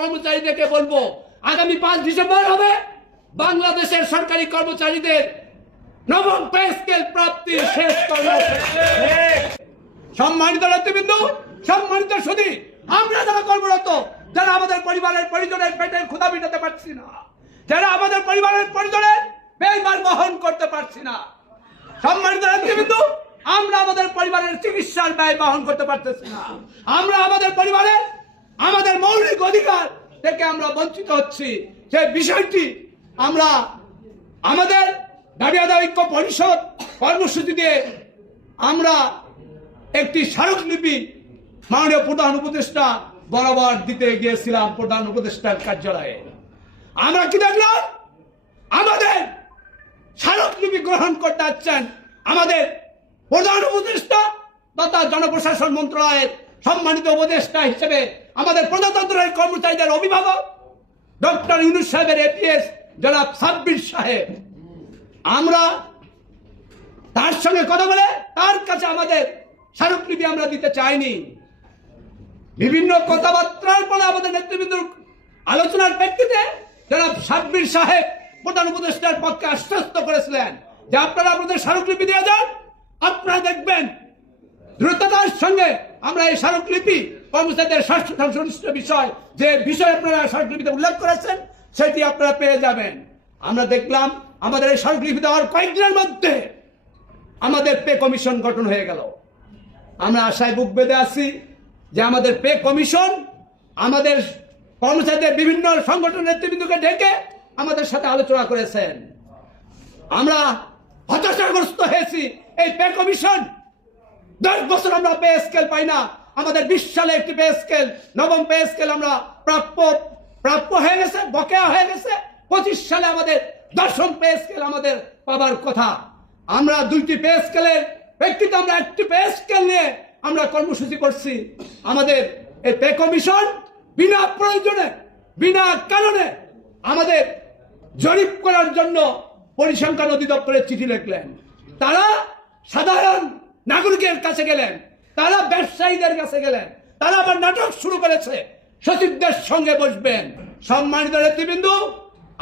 কর্মচারীদেরকে বলব, আগামী পাঁচ ডিসেম্বর হবে বাংলাদেশের সরকারি কর্মচারীদের নবম পে স্কেল প্রাপ্তির শেষ সম্মানিত নেতৃবৃন্দ, সম্মানিত সুদী, আমরা যারা কর্মরত, যারা আমাদের পরিবারের পরিজনের পেটের ক্ষুধা মেটাতে পারছি না, যারা আমাদের পরিবারের পরিজনের ব্যয়ভার বহন করতে পারছি না, সম্মানিত নেতৃবৃন্দ, আমরা আমাদের পরিবারের চিকিৎসার ব্যয় বহন করতে পারতেছি না, আমরা আমাদের পরিবারের আমাদের মৌলিক অধিকার থেকে আমরা বঞ্চিত হচ্ছি। সেই বিষয়টি আমরা আমাদের দাবি ঐক্য পরিষদ কর্মসূচি দিয়ে আমরা একটি স্মারকলিপি মাননীয় প্রধান উপদেষ্টা বরাবর দিতে গিয়েছিলাম প্রধান উপদেষ্টার কার্যালয়ে। আমরা কি দেখলাম? আমাদের স্মারকলিপি গ্রহণ করতে আমাদের প্রধান উপদেষ্টা তথা জনপ্রশাসন মন্ত্রণালয়ের সম্মানিত উপদেষ্টা হিসেবে আমাদের প্রজাতন্ত্রের কর্মচারীদের অভিভাবক, ডক্টর ইউনুস সাহেবের এপিএস জনাব সাব্বির সাহেব। আমরা তার সঙ্গে কথা বলে তার কাছে আমাদের স্মারকলিপি আমরা দিতে চাইনি। বিভিন্ন কথাবার্তার পরে আমাদের নেতৃবৃন্দ আলোচনার ব্যক্তিতে জনাব সাব্বির সাহেব প্রধান উপদেষ্টার পক্ষে আশ্বস্ত করেছিলেন যে আপনারা আপনাদের স্মারকলিপি দিয়ে যান, আপনারা দেখবেন দ্রুততার সঙ্গে আমরা এই স্মারকলিপি কর্মচারীদের সংশ্লিষ্ট বিষয়, যে বিষয় আপনারা স্মারকলিপিতে উল্লেখ করেছেন, সেটি আপনারা পেয়ে যাবেন। আমরা দেখলাম আমাদের এই স্মারকলিপি দেওয়ার কয়েকদিনের মধ্যে আমাদের পে কমিশন গঠন হয়ে গেল। আমরা আশায় বুক বেঁধে আছি যে আমাদের পে কমিশন আমাদের কর্মচারীদের বিভিন্ন সংগঠন নেতৃবৃন্দকে ডেকে আমাদের সাথে আলোচনা করেছেন। আমরা হতাশাগ্রস্ত হয়েছি। এই পে কমিশন দশ বছর আমরা পে স্কেল পাই না। আমাদের বিশ সালে একটি পে স্কেল নবম পে স্কেল আমরা প্রাপ্য প্রাপ্য হয়ে গেছে, বকেয়া হয়ে গেছে। পঁচিশ সালে আমাদের দশম পে স্কেল আমাদের পাবার কথা। আমরা দুইটি পে স্কেলের ব্যক্তিতে আমরা একটি পে স্কেল নিয়ে আমরা কর্মসূচি করছি। আমাদের এই পে কমিশন বিনা প্রয়োজনে, বিনা কারণে আমাদের জরিপ করার জন্য পরিসংখ্যান অধিদপ্তরের চিঠি লিখলেন। তারা সাধারণ নাগরিকের কাছে গেলেন, তারা ব্যবসায়ীদের কাছে গেলেন, তারা আবার নাটক শুরু করেছে। সচিবদের সঙ্গে বসবেন। সম্মানিত নেতৃবৃন্দ,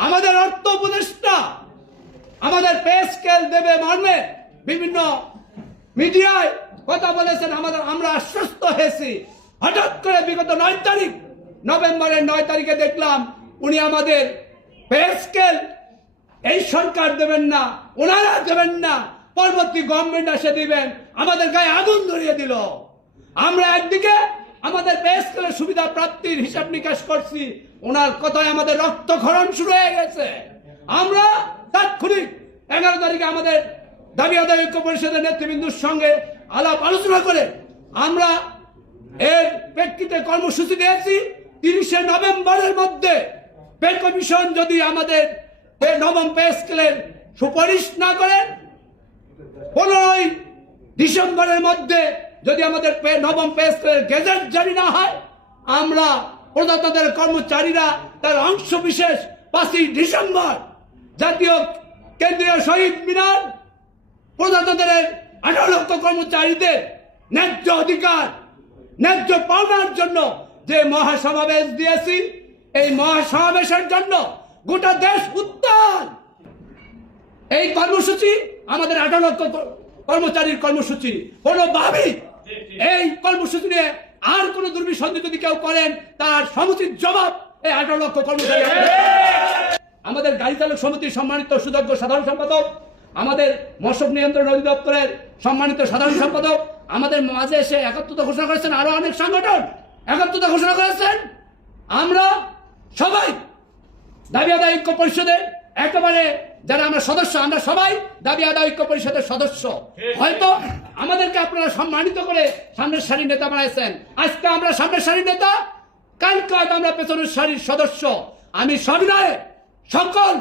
আমাদের অর্থ উপদেষ্টা, আমাদের পে স্কেল দেবে মর্মে বিভিন্ন মিডিয়ায় কথা বলেছেন, আমাদের, আমরা আশ্বস্ত হয়েছি। হঠাৎ করে বিগত নয় তারিখ, নভেম্বরের নয় তারিখে দেখলাম, উনি আমাদের পে স্কেল, এই সরকার দেবেন না, ওনারা দেবেন না। পরবর্তী গভর্নমেন্ট এসে দিবেন, আমাদের গায়ে আগুন ধরিয়ে দিল। আমরা একদিকে আমাদের পে স্কেলের সুবিধা প্রাপ্তির হিসাব নিকাশ করছি, ওনার কথায় আমাদের রক্তক্ষরণ শুরু হয়ে গেছে। আমরা তাৎক্ষণিক এগারো তারিখে আমাদের দাবি আদায় ঐক্য পরিষদের নেতৃবৃন্দুর সঙ্গে আলাপ আলোচনা করে আমরা এর প্রেক্ষিতে কর্মসূচি দিয়েছি। তিরিশে নভেম্বরের মধ্যে পে কমিশন যদি আমাদের নবম পে স্কেলের সুপারিশ না করেন পনেরোই ডিসেম্বরের মধ্যে যদি আমাদের নবম পে স্কেলের গেজেট জারি না হয়, আমরা প্রজাতন্ত্রের কর্মচারীরা তার অংশ বিশেষ পাঁচই ডিসেম্বর জাতীয় কেন্দ্রীয় শহীদ মিনার প্রজাতন্ত্রের আঠারো লক্ষ কর্মচারীদের ন্যায্য অধিকার, ন্যায্য পাওনার জন্য যে মহাসমাবেশ দিয়েছি, এই মহাসমাবেশের জন্য গোটা দেশ উত্তাল। এই কর্মসূচি আমাদের আঠারো কর্মচারীর কর্মসূচি। কোনোভাবেই এই কর্মসূচি নিয়ে আর কোন দুর্বিসন্ধি যদি কেউ করেন, তার সমুচিত জবাব এই আঠারো কর্মচারী আমাদের গাড়ি চালক সমিতির সম্মানিত সুদক্ষ সাধারণ সম্পাদক, আমাদের মশক নিয়ন্ত্রণ অধিদপ্তরের সম্মানিত সাধারণ সম্পাদক, আমাদের মাঝে এসে একাত্মতা ঘোষণা করেছেন আরও অনেক সংগঠন। একাত্মতা ঘোষণা করেছেন। আমরা সবাই দাবি আদায় ঐক্য পরিষদের একেবারে যারা আমরা সদস্য আমরা সবাই দাবি আদায় ঐক্য পরিষদের সদস্য। হয়তো আমাদেরকে আপনারা সম্মানিত করে সামনের সারির নেতা বানাইছেন। আজকে আমরা সামনের সারির নেতা কালকে হয়তো আমরা পেছনের সারির সদস্য। আমি সবিনয়ে সকল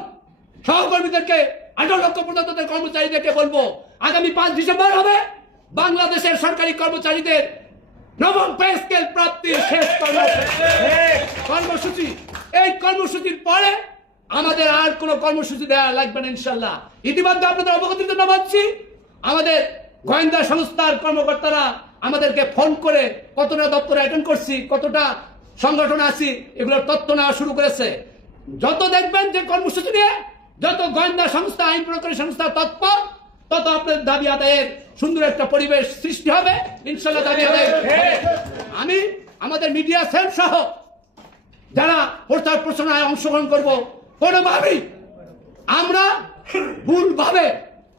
সহকর্মীদেরকে আঠারো লক্ষ প্রজাতন্ত্রের কর্মচারীদেরকে বলব আগামী পাঁচ ডিসেম্বর হবে বাংলাদেশের সরকারি কর্মচারীদের নবম পে স্কেল প্রাপ্তির শেষ কর্মসূচি। কর্মসূচি এই কর্মসূচির পরে আমাদের আর কোনো কর্মসূচি দেওয়া লাগবে না ইনশাল্লাহ ইতিমধ্যে আপনাদের অবগতির জন্য বলছি, আমাদের গোয়েন্দা সংস্থার কর্মকর্তারা আমাদেরকে ফোন করে কতটা দপ্তরে অ্যাটেন্ড করছি, কতটা সংগঠন আছি, এগুলোর তথ্য নেওয়া শুরু করেছে। যত দেখবেন যে কর্মসূচি নিয়ে যত গোয়েন্দা সংস্থা, আইন প্রয়োগকারী সংস্থা তৎপর, তত আপনাদের দাবি আদায়ের সুন্দর একটা পরিবেশ সৃষ্টি হবে ইনশাল্লাহ দাবি আদায় আমি, আমাদের মিডিয়া সেল সহ যারা প্রচার প্রচারণায় অংশগ্রহণ করব কোনোভাবেই আমরা ভুলভাবে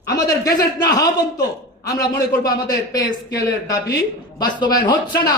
আমাদের গেজেট না হওয়া পর্যন্ত আমরা মনে করব আমাদের পে স্কেলের দাবি বাস্তবায়ন হচ্ছে না।